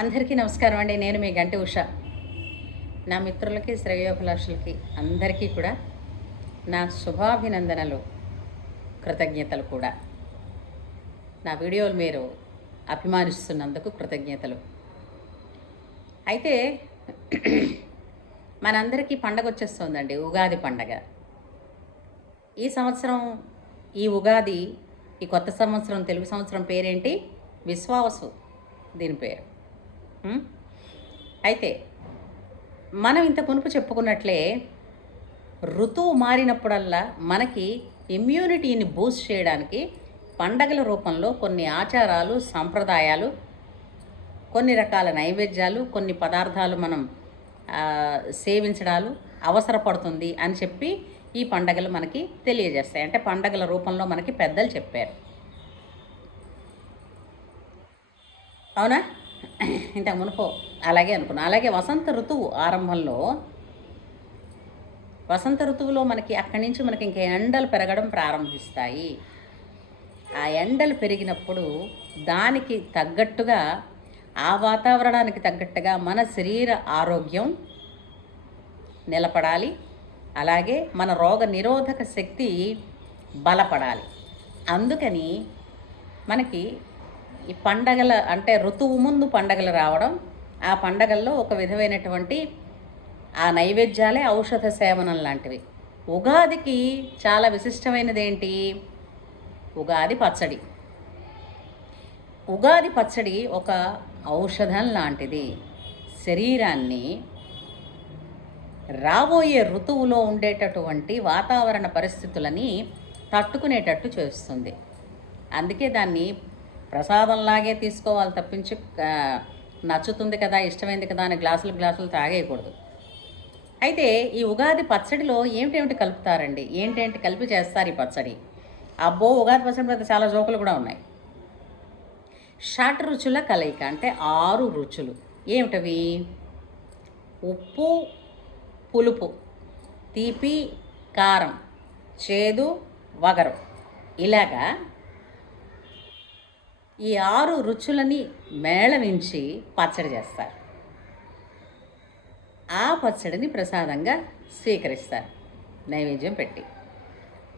అందరికీ నమస్కారం అండి. నేను మీ గంటి ఉష. నా మిత్రులకి, శ్రేయోభిలాషులకి అందరికీ కూడా నా శుభాభినందనలు, కృతజ్ఞతలు కూడా. నా వీడియోలు మీరు అభిమానిస్తున్నందుకు కృతజ్ఞతలు. అయితే మనందరికీ పండగ వచ్చేస్తుందండి, ఉగాది పండగ. ఈ సంవత్సరం ఈ ఉగాది, ఈ కొత్త సంవత్సరం, తెలుగు సంవత్సరం పేరేంటి? విశ్వావసు దీని పేరు. అయితే మనం ఇంత మునుపు చెప్పుకున్నట్లే ఋతువు మారినప్పుడల్లా మనకి ఇమ్యూనిటీని బూస్ట్ చేయడానికి పండగల రూపంలో కొన్ని ఆచారాలు, సంప్రదాయాలు, కొన్ని రకాల నైవేద్యాలు, కొన్ని పదార్థాలు మనం సేవించడాలు అవసరపడుతుంది అని చెప్పి ఈ పండగలు మనకి తెలియజేస్తాయి. అంటే పండగల రూపంలో మనకి పెద్దలు చెప్పారు. అవునా? ఇంతకు మునుపు అలాగే అనుకున్నాను. అలాగే వసంత ఋతువు ఆరంభంలో, వసంత ఋతువులో మనకి అక్కడి నుంచి మనకి ఇంకా ఎండలు పెరగడం ప్రారంభిస్తాయి. ఆ ఎండలు పెరిగినప్పుడు దానికి తగ్గట్టుగా, ఆ వాతావరణానికి తగ్గట్టుగా మన శరీర ఆరోగ్యం నిలబడాలి. అలాగే మన రోగ నిరోధక శక్తి బలపడాలి. అందుకని మనకి ఈ పండగల, అంటే ఋతువు ముందు పండగలు రావడం, ఆ పండగల్లో ఒక విధమైనటువంటి ఆ నైవేద్యాలే ఔషధ సేవనం లాంటివి. ఉగాదికి చాలా విశిష్టమైనది ఏంటి? ఉగాది పచ్చడి. ఉగాది పచ్చడి ఒక ఔషధం లాంటిది. శరీరాన్ని రాబోయే ఋతువులో ఉండేటటువంటి వాతావరణ పరిస్థితులని తట్టుకునేటట్టు చేస్తుంది. అందుకే దాన్ని ప్రసాదంలాగే తీసుకోవాలి తప్పించి నచ్చుతుంది కదా, ఇష్టమైంది కదా అని గ్లాసులు తాగేయకూడదు. అయితే ఈ ఉగాది పచ్చడిలో ఏమిటేమిటి కలుపుతారండి, ఏంటేంటి కలిపి చేస్తారు ఈ పచ్చడి? అబ్బో, ఉగాది పచ్చడి మీద చాలా జోకులు కూడా ఉన్నాయి. షట్ రుచుల కలయిక, అంటే 6 రుచులు. ఏమిటవి? ఉప్పు, పులుపు, తీపి, కారం, చేదు, వగరు. ఇలాగా ఈ 6 రుచులని మేళవించి పచ్చడి చేస్తారు. ఆ పచ్చడిని ప్రసాదంగా స్వీకరిస్తారు నైవేద్యం పెట్టి.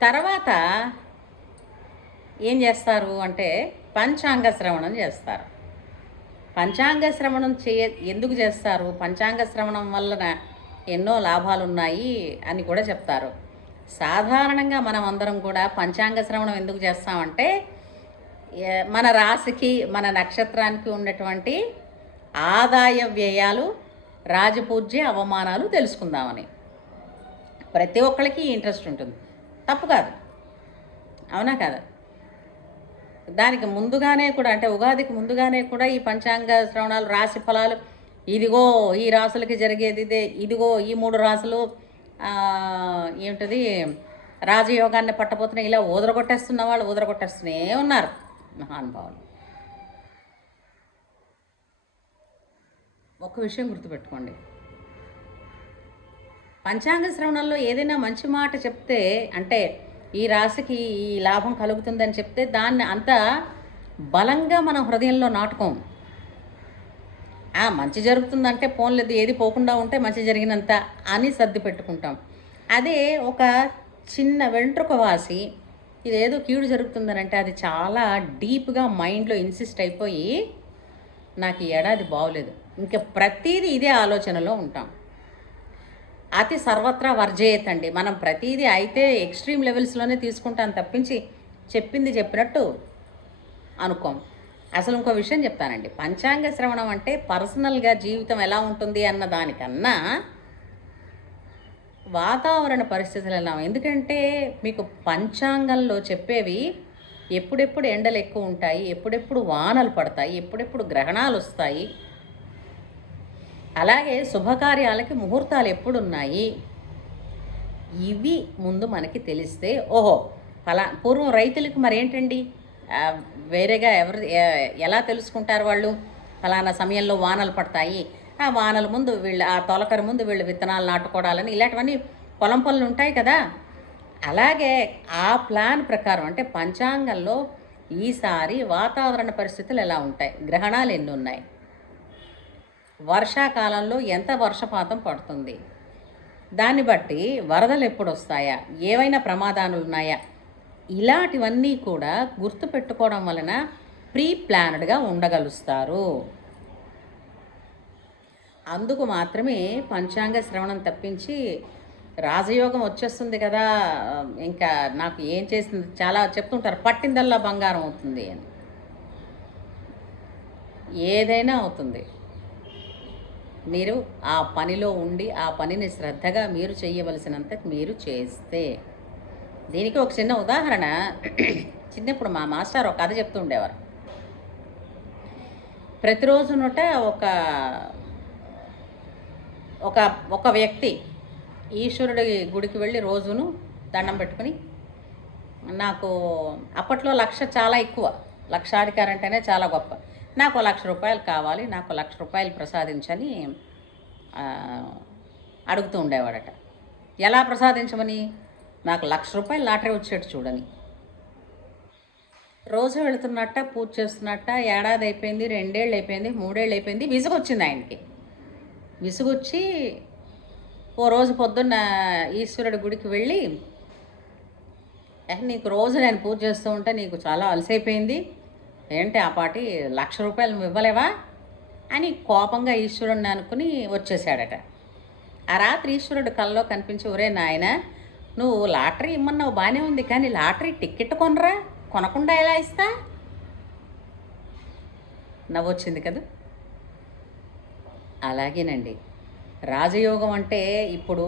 తర్వాత ఏం చేస్తారు అంటే పంచాంగ శ్రవణం చేస్తారు. పంచాంగ శ్రవణం ఎందుకు చేస్తారు? పంచాంగ శ్రవణం వలన ఎన్నో లాభాలు ఉన్నాయి అని కూడా చెప్తారు. సాధారణంగా మనం అందరం కూడా పంచాంగ శ్రవణం ఎందుకు చేస్తామంటే మన రాశికి, మన నక్షత్రానికి ఉన్నటువంటి ఆదాయ వ్యయాలు, రాజపూజ్య అవమానాలు తెలుసుకుందామని. ప్రతి ఒక్కరికి ఇంట్రెస్ట్ ఉంటుంది, తప్పు కాదు, అవునా కదా? దానికి ముందుగానే కూడా, అంటే ఉగాదికి ముందుగానే కూడా ఈ పంచాంగ శ్రవణాలు, రాశి ఫలాలు, ఇదిగో ఈ రాసులకి జరిగేది ఇదే, ఇదిగో ఈ 3 రాసులు ఏమిటది రాజయోగాన్ని పట్టబోతున్నాయి, ఇలా ఊదరగొట్టేస్తున్న వాళ్ళు ఊదరగొట్టేస్తూనే ఉన్నారు మహానుభావులు. ఒక్క విషయం గుర్తుపెట్టుకోండి, పంచాంగ శ్రవణంలో ఏదైనా మంచి మాట చెప్తే, అంటే ఈ రాశికి ఈ లాభం కలుగుతుందని చెప్తే దాన్ని అంత బలంగా మనం హృదయంలో నాటుకోం. మంచి జరుగుతుందంటే పోన్లేదు, ఏది పోకుండా ఉంటే మంచి జరిగినంత అని సర్ది పెట్టుకుంటాం. అదే ఒక చిన్న వెంట్రుక వాసి ఇదేదో కీడు జరుగుతుందనంటే అది చాలా డీప్గా మైండ్లో ఇన్సిస్ట్ అయిపోయి నాకు ఈ ఏడాది బాగోలేదు, ఇంకా ప్రతీది ఇదే ఆలోచనలో ఉంటాం. అతి సర్వత్రా వర్జయేత్ అండి. మనం ప్రతీది అయితే ఎక్స్ట్రీమ్ లెవెల్స్లోనే తీసుకుంటాం తప్పించి చెప్పింది చెప్పినట్టు అనుకోం. అసలు ఇంకో విషయం చెప్తానండి, పంచాంగ శ్రవణం అంటే పర్సనల్గా జీవితం ఎలా ఉంటుంది అన్న దానికన్నా వాతావరణ పరిస్థితులు ఎలా. ఎందుకంటే మీకు పంచాంగంలో చెప్పేవి ఎప్పుడెప్పుడు ఎండలు ఎక్కువ ఉంటాయి, ఎప్పుడెప్పుడు వానలు పడతాయి, ఎప్పుడెప్పుడు గ్రహణాలు వస్తాయి, అలాగే శుభకార్యాలకి ముహూర్తాలు ఎప్పుడున్నాయి, ఇవి ముందు మనకి తెలిస్తే ఓహో పూర్వం రైతులకు మరేంటండి వేరేగా ఎలా తెలుసుకుంటారు వాళ్ళు? ఫలానా సమయంలో వానలు పడతాయి, ఆ వానల ముందు వీళ్ళు, ఆ తొలకరి ముందు వీళ్ళు విత్తనాలు నాటుకోవడాలని, ఇలాంటివన్నీ పొలం పనులు ఉంటాయి కదా. అలాగే ఆ ప్లాన్ ప్రకారం, అంటే పంచాంగంలో ఈసారి వాతావరణ పరిస్థితులు ఎలా ఉంటాయి, గ్రహణాలు ఎన్ని ఉన్నాయి, వర్షాకాలంలో ఎంత వర్షపాతం పడుతుంది, దాన్ని బట్టి వరదలు ఎప్పుడు వస్తాయా, ఏవైనా ప్రమాదాలు ఉన్నాయా, ఇలాంటివన్నీ కూడా గుర్తుపెట్టుకోవడం వలన ప్రీ ప్లాన్డ్గా ఉండగలుస్తారు. అందుకు మాత్రమే పంచాంగ శ్రవణం తప్పించి రాజయోగం వచ్చేస్తుంది కదా, ఇంకా నాకు ఏం చేసింది చాలా చెప్తుంటారు, పట్టిందల్లా బంగారం అవుతుంది అని. ఏదైనా అవుతుంది. మీరు ఆ పనిలో ఉండి ఆ పనిని శ్రద్ధగా మీరు చేయవలసినంత మీరు చేస్తే. దీనికి ఒక చిన్న ఉదాహరణ. చిన్నప్పుడు మా మాస్టర్ ఒక కథ చెప్తూ ఉండేవారు. ప్రతిరోజునట ఒక ఒక ఒక వ్యక్తి ఈశ్వరుడి గుడికి వెళ్ళి రోజును దండం పెట్టుకుని, నాకు అప్పట్లో 1,00,000 చాలా ఎక్కువ, లక్షాధికారి అంటేనే చాలా గొప్ప, నాకు 1,00,000 రూపాయలు కావాలి, నాకు 1,00,000 రూపాయలు ప్రసాదించని అడుగుతూ ఉండేవాడట. ఎలా ప్రసాదించమని? నాకు 1,00,000 రూపాయలు లాటరీ వచ్చేట్టు చూడని. రోజు వెళుతున్నట్ట, పూజ చేస్తున్నట్ట, ఏడాది అయిపోయింది, 2 ఏళ్ళు అయిపోయింది, 3 ఏళ్ళు అయిపోయింది, విసుగొచ్చింది ఆయనకి. విసుగొచ్చి ఓ రోజు పొద్దున్న ఈశ్వరుడి గుడికి వెళ్ళి, నీకు రోజు నేను పూజ చేస్తూ ఉంటే నీకు చాలా అలసైపోయింది, ఏంటి ఆ పాటి 1,00,000 రూపాయలు నువ్వు ఇవ్వలేవా అని కోపంగా ఈశ్వరుడిని అనుకుని వచ్చేసాడట. ఆ రాత్రి ఈశ్వరుడు కల్లో కనిపించి, ఒరే నాయన, నువ్వు లాటరీ ఇమ్మన్నావు బాగానే ఉంది, కానీ లాటరీ టికెట్ కొనరా, కొనకుండా ఎలా ఇస్తా? నవ్వొచ్చింది కదా. అలాగేనండి, రాజయోగం అంటే ఇప్పుడు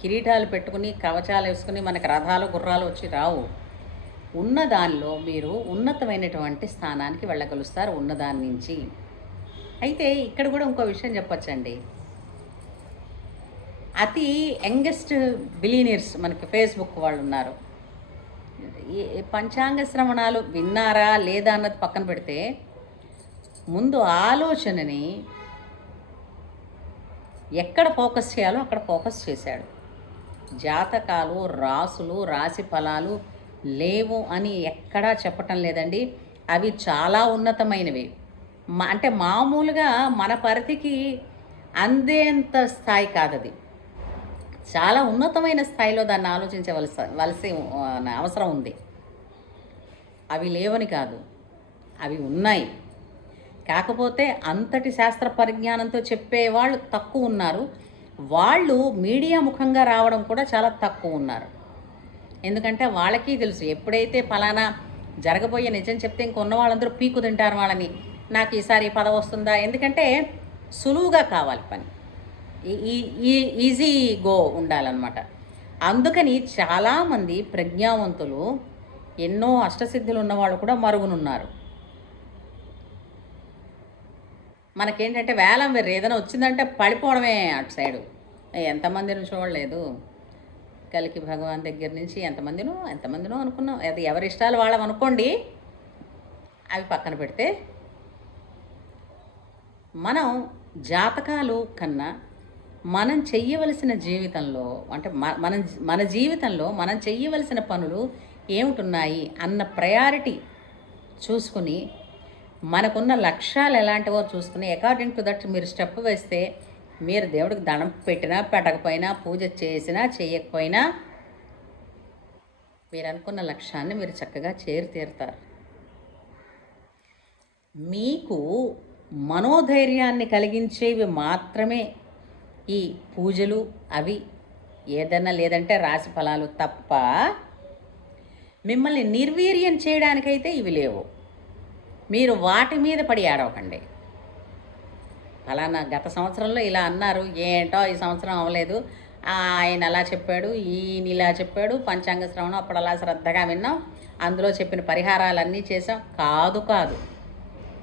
కిరీటాలు పెట్టుకుని కవచాలు వేసుకుని మనకు రథాలు గుర్రాలు వచ్చి రావు. ఉన్నదానిలో మీరు ఉన్నతమైనటువంటి స్థానానికి వెళ్ళగలుస్తారు ఉన్నదాని నుంచి. అయితే ఇక్కడ కూడా ఇంకో విషయం చెప్పచ్చండి. అతి యంగెస్ట్ బిలీనియర్స్ మనకి ఫేస్బుక్ వాళ్ళు ఉన్నారు. ఈ పంచాంగ శ్రవణాలు విన్నారా లేదా అన్నది పక్కన పెడితే, ముందు ఆలోచనని ఎక్కడ ఫోకస్ చేయాలో అక్కడ ఫోకస్ చేశాడు. జాతకాలు, రాసులు, రాశి ఫలాలు లేవు అని ఎక్కడా చెప్పటం లేదండి. అవి చాలా ఉన్నతమైనవి. అంటే మామూలుగా మన పరిధికి అందేంత స్థాయి కాదు అది. చాలా ఉన్నతమైన స్థాయిలో దాన్ని ఆలోచించవలసి అవసరం ఉంది. అవి లేవని కాదు, అవి ఉన్నాయి. కాకపోతే అంతటి శాస్త్ర పరిజ్ఞానంతో చెప్పేవాళ్ళు తక్కువ ఉన్నారు. వాళ్ళు మీడియా ముఖంగా రావడం కూడా చాలా తక్కువ ఉన్నారు. ఎందుకంటే వాళ్ళకి తెలుసు, ఎప్పుడైతే ఫలానా జరగబోయే నిజం చెప్తే ఇంకొన్న వాళ్ళందరూ పీకు తింటారు వాళ్ళని, నాకు ఈసారి పదవి వస్తుందా. ఎందుకంటే సులువుగా కావాలి పని, ఈజీ గో ఉండాలన్నమాట. అందుకని చాలామంది ప్రజ్ఞావంతులు, ఎన్నో అష్టసిద్ధులు ఉన్నవాళ్ళు కూడా మరుగునున్నారు. మనకేంటంటే వేలం వేరు, ఏదైనా వచ్చిందంటే పడిపోవడమే అటు సైడు. ఎంతమందిని చూడలేదు, కలికి భగవాన్ దగ్గర నుంచి ఎంతమందినో అనుకున్నాం. అది ఎవరి ఇష్టాలు వాళ్ళం అనుకోండి. అవి పక్కన పెడితే, మనం జాతకాలు కన్నా మనం చెయ్యవలసిన జీవితంలో, అంటే మన జీవితంలో మనం చెయ్యవలసిన పనులు ఏమిటున్నాయి అన్న ప్రయారిటీ చూసుకుని, మనకున్న లక్ష్యాలు ఎలాంటివో చూసుకుని అకార్డింగ్ టు దట్ మీరు స్టెప్ వేస్తే, మీరు దేవుడికి దండం పెట్టినా పెట్టకపోయినా, పూజ చేసినా చేయకపోయినా, మీరు అనుకున్న లక్ష్యాన్ని మీరు చక్కగా చేరుతీరుతారు. మీకు మనోధైర్యాన్ని కలిగించేవి మాత్రమే ఈ పూజలు, అవి ఏదన్నా లేదంటే రాశి ఫలాలు తప్ప మిమ్మల్ని నిర్వీర్యం చేయడానికైతే ఇవి లేవు. మీరు వాటి మీద పడి ఏడవకండి. ఫలానా గత సంవత్సరంలో ఇలా అన్నారు, ఏంటో ఈ సంవత్సరం అవ్వలేదు, ఆయన అలా చెప్పాడు, ఈయన ఇలా చెప్పాడు, పంచాంగ శ్రవణం అప్పుడు అలా శ్రద్ధగా విన్నాం, అందులో చెప్పిన పరిహారాలన్నీ చేసాం. కాదు,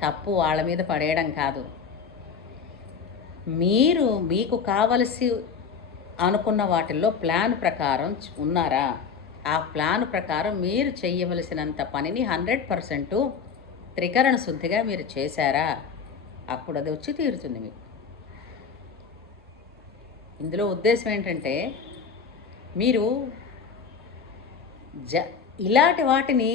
తప్పు వాళ్ళ మీద పడేయడం కాదు. మీకు కావలసి అనుకున్న వాటిల్లో ప్లాన్ ప్రకారం ఉన్నారా? ఆ ప్లాన్ ప్రకారం మీరు చేయవలసినంత పనిని 100% త్రికరణ శుద్ధిగా మీరు చేశారా? అప్పుడు అది వచ్చి తీరుతుంది మీకు. ఇందులో ఉద్దేశం ఏంటంటే, మీరు ఇలాంటి వాటిని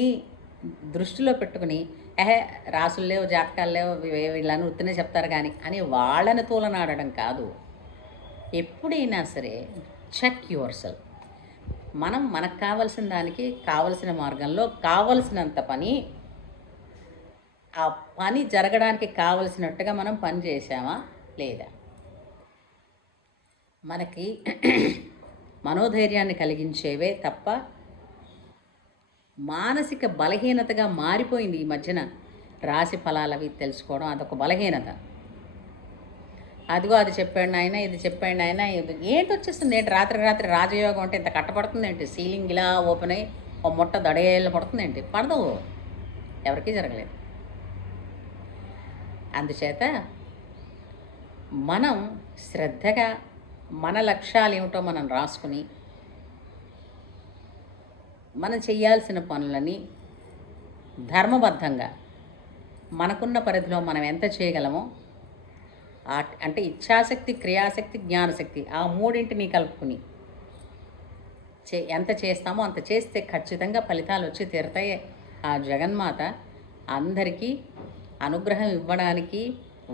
దృష్టిలో పెట్టుకుని ఏహే రాసులు లేవు, జాతకాలు లేవు, వీళ్ళని ఉత్తినే చెప్తారు కానీ అని వాళ్ళని తూలనాడడం కాదు. ఎప్పుడైనా సరే చెక్ యువర్ సెల్ఫ్. మనకు కావలసిన దానికి కావలసిన మార్గంలో కావలసినంత పని, ఆ పని జరగడానికి కావలసినట్టుగా మనం పని చేసామా లేదా, మనకి మనోధైర్యాన్ని కలిగించేవే తప్ప మానసిక బలహీనతగా మారిపోయింది ఈ మధ్యన. రాశి ఫలాలవి తెలుసుకోవడం అదొక బలహీనత. అదిగో అది చెప్పాడు ఆయన, ఇది చెప్పాడు ఆయన, ఇది ఏంటి వచ్చేస్తుంది ఏంటి, రాత్రి రాజయోగం అంటే ఇంత కట్టపడుతుంది ఏంటి, సీలింగ్ ఇలా ఓపెన్ అయ్యి ఒక ముట్ట దడేళ్ళు పడుతుంది ఏంటి, పడదు, ఎవరికీ జరగలేదు. అందుచేత మనం శ్రద్ధగా మన లక్ష్యాలు ఏమిటో మనం రాసుకుని మనం చేయాల్సిన పనులని ధర్మబద్ధంగా మనకున్న పరిధిలో మనం ఎంత చేయగలమో, అంటే ఇచ్ఛాశక్తి, క్రియాశక్తి, జ్ఞానశక్తి, ఆ మూడింటిని కలుపుకుని ఎంత చేస్తామో అంత చేస్తే ఖచ్చితంగా ఫలితాలు వచ్చి తీరుతాయి. ఆ జగన్మాత అందరికీ అనుగ్రహం ఇవ్వడానికి,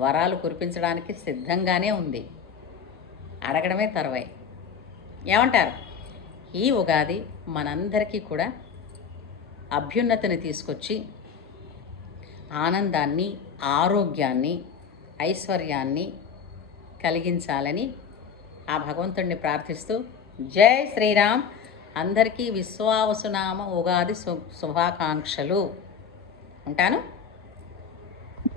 వరాలు కురిపించడానికి సిద్ధంగానే ఉంది. అడగడమే తర్వాయి. ఏమంటారు? ఈ ఉగాది మనందరికీ కూడా అభ్యున్నతిని తీసుకొచ్చి ఆనందాన్ని, ఆరోగ్యాన్ని, ఐశ్వర్యాన్ని కలిగించాలని ఆ భగవంతుడిని ప్రార్థిస్తూ జై శ్రీరామ్. అందరికీ విశ్వావసునామ ఉగాది శుభాకాంక్షలు. ఉంటాను.